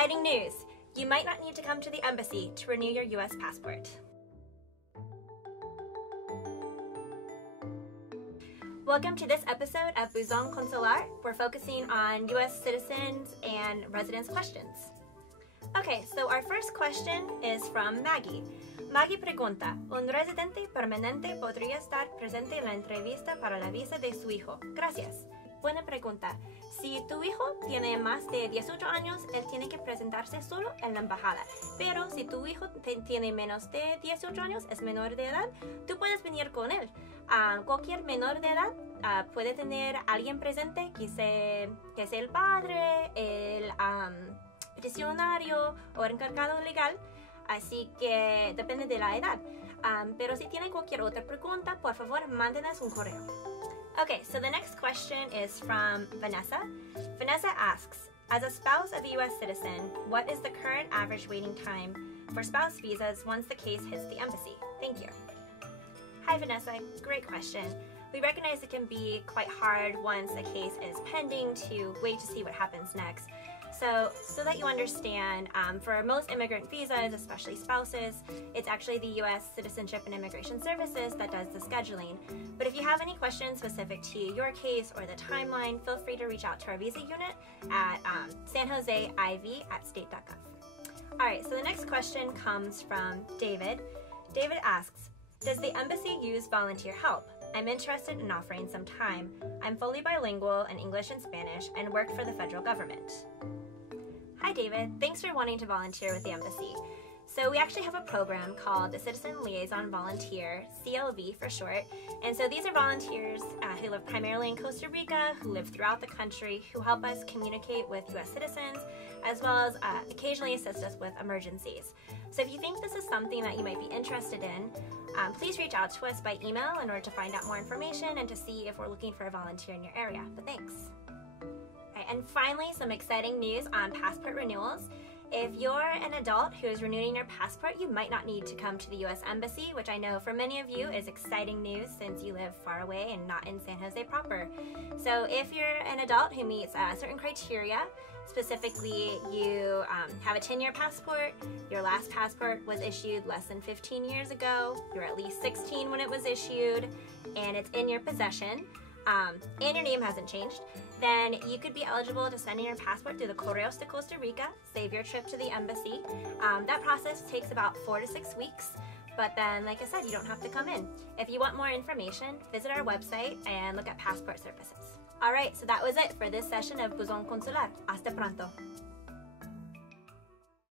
exciting news! You might not need to come to the embassy to renew your U.S. passport. Welcome to this episode of Buzón Consular. We're focusing on U.S. citizens and residents questions. Okay, so our first question is from Maggie. Maggie pregunta, ¿un residente permanente podría estar presente en la entrevista para la visa de su hijo? Gracias. Buena pregunta. Si tu hijo tiene más de 18 años, él tiene que presentarse solo en la embajada. Pero si tu hijo tiene menos de 18 años, es menor de edad, tú puedes venir con él. Cualquier menor de edad puede tener alguien presente, que sea el padre, el peticionario o el encargado legal. Así que depende de la edad. Pero si tiene cualquier otra pregunta, por favor, mándenos un correo. Okay, so the next question is from Vanessa. Vanessa asks, as a spouse of a U.S. citizen, what is the current average waiting time for spouse visas once the case hits the embassy? Thank you. Hi Vanessa, great question. We recognize it can be quite hard once a case is pending to wait to see what happens next. So that you understand, for most immigrant visas, especially spouses, it's actually the U.S. Citizenship and Immigration Services that does the scheduling. But if you have any questions specific to your case or the timeline, feel free to reach out to our visa unit at sanjoseiv@state.gov. Alright, so the next question comes from David. David asks, does the embassy use volunteer help? I'm interested in offering some time. I'm fully bilingual in English and Spanish and work for the federal government. Hi David, thanks for wanting to volunteer with the embassy. So we actually have a program called the Citizen Liaison Volunteer, CLV for short. And so these are volunteers who live primarily in Costa Rica, who live throughout the country, who help us communicate with U.S. citizens, as well as occasionally assist us with emergencies. So if you think this is something that you might be interested in, please reach out to us by email in order to find out more information and to see if we're looking for a volunteer in your area. But thanks. And finally, some exciting news on passport renewals. If you're an adult who is renewing your passport, you might not need to come to the U.S. Embassy, which I know for many of you is exciting news since you live far away and not in San Jose proper. So if you're an adult who meets certain criteria, specifically you have a 10-year passport, your last passport was issued less than 15 years ago, you're at least 16 when it was issued, and it's in your possession, and your name hasn't changed, then you could be eligible to send in your passport through the Correos de Costa Rica, save your trip to the embassy. That process takes about 4 to 6 weeks, but then, like I said, you don't have to come in. If you want more information, visit our website and look at passport services. Alright, so that was it for this session of Buzón Consular. Hasta pronto!